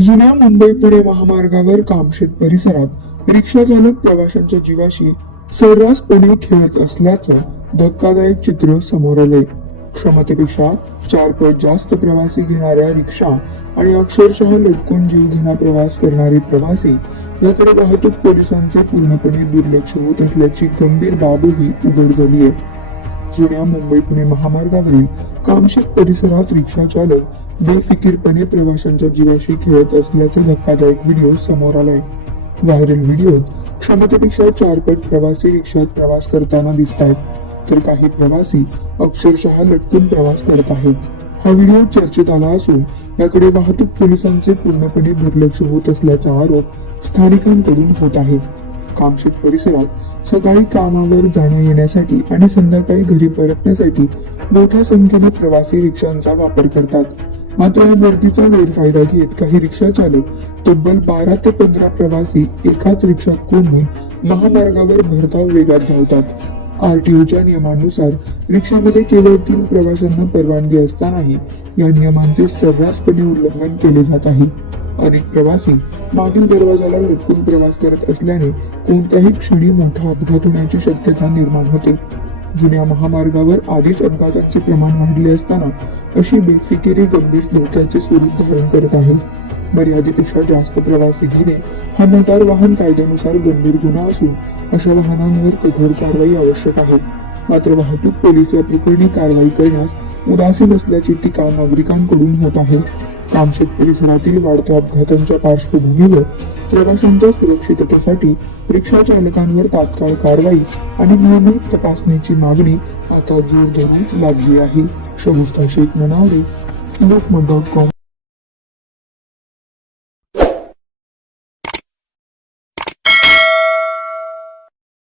जुन्या मुंबई पुणे महामार्गावर कामशेत परिसरात रिक्षा चालक प्रवाशांच्या जीवाशी सर्रासपणे खेळत असल्याचं धक्कादायक चित्र समोर आलंय. क्षमतेपेक्षा 4 पट जास्त प्रवासी घेणाऱ्या रिक्षा आणि अक्षरशः लटकून जीवघेणा प्रवास करणारे प्रवासी याकडे वाहतूक पोलिसांचे पूर्णपणे दुर्लक्ष होत असल्याची गंभीर बाबही उघड झाली आहे. जुन्या मुंबई पुणे महामार्गावरील कामशेत परिसरात रिक्षा चालक बेफिकीरपणे प्रवाशांच्या जीवाशी खेळत असल्याचा धक्कादायक व्हिडिओ समोर आलाय. व्हायरल व्हिडिओत क्षमतेपेक्षा 4 पट प्रवासी रिक्षात प्रवास करताना दिसत आहेत, तर काही प्रवासी अक्षरशः लटकून प्रवास करत आहेत. हा व्हिडिओ चर्चेत आला असून याकडे वाहतूक पोलिसांचे पूर्णपणे दुर्लक्ष होत असल्याचा आरोप स्थानिकांकडून होत आहे. कामशेत परिसरात सकाळी कामावर जाण्या येण्यासाठी आणि संध्याकाळी घरी परतण्यासाठी मोठ्या संख्येने प्रवासी रिक्षांचा वापर करतात. मात्र या गर्दीचा गैरफायदा घेत काही रिक्षा चालक तब्बल 12 ते 15 प्रवासी एकाच रिक्षात कोंबून महामार्गावर भरधाव वेगात धावतात. आरटीओच्या नियमानुसार रिक्षामध्ये केवळ 3 प्रवाशांना परवानगी असतानाही या नियमांचे सर्रासपणे उल्लंघन केले जात आहे. अनेक प्रवासी मागील दरवाजाला लटकून प्रवास करत असल्याने कोणत्याही क्षणी मोठा अपघात होण्याची शक्यता निर्माण होते. जुन्या महामार्गावर आधीच अपघाताचे प्रमाण वाढले असताना अशी बेफिकिरी गंभीर धोक्याचे स्वरूप धारण करत आहे. मर्यादेपेक्षा जास्त प्रवासी घेणे हा मोटार वाहन कायद्यानुसार गंभीर गुन्हा असून अशा वाहनांवर कठोर कारवाई आवश्यक आहे. मात्र वाहतूक पोलीस या प्रकरणी कारवाई करण्यास उदासीन असल्याची टीका नागरिकांकडून होत आहे. कामशेत परिसरातील वाढत्या अपघातांच्या पार्श्वभूमीवर प्रवाशांच्या सुरक्षिततेसाठी रिक्षा चालकांवर तात्काळ कारवाई आणि नियमित तपासणीची मागणी आता जोर धरू लागली आहे. शगुफ्ता शेख ननावरे, लोकमत.com.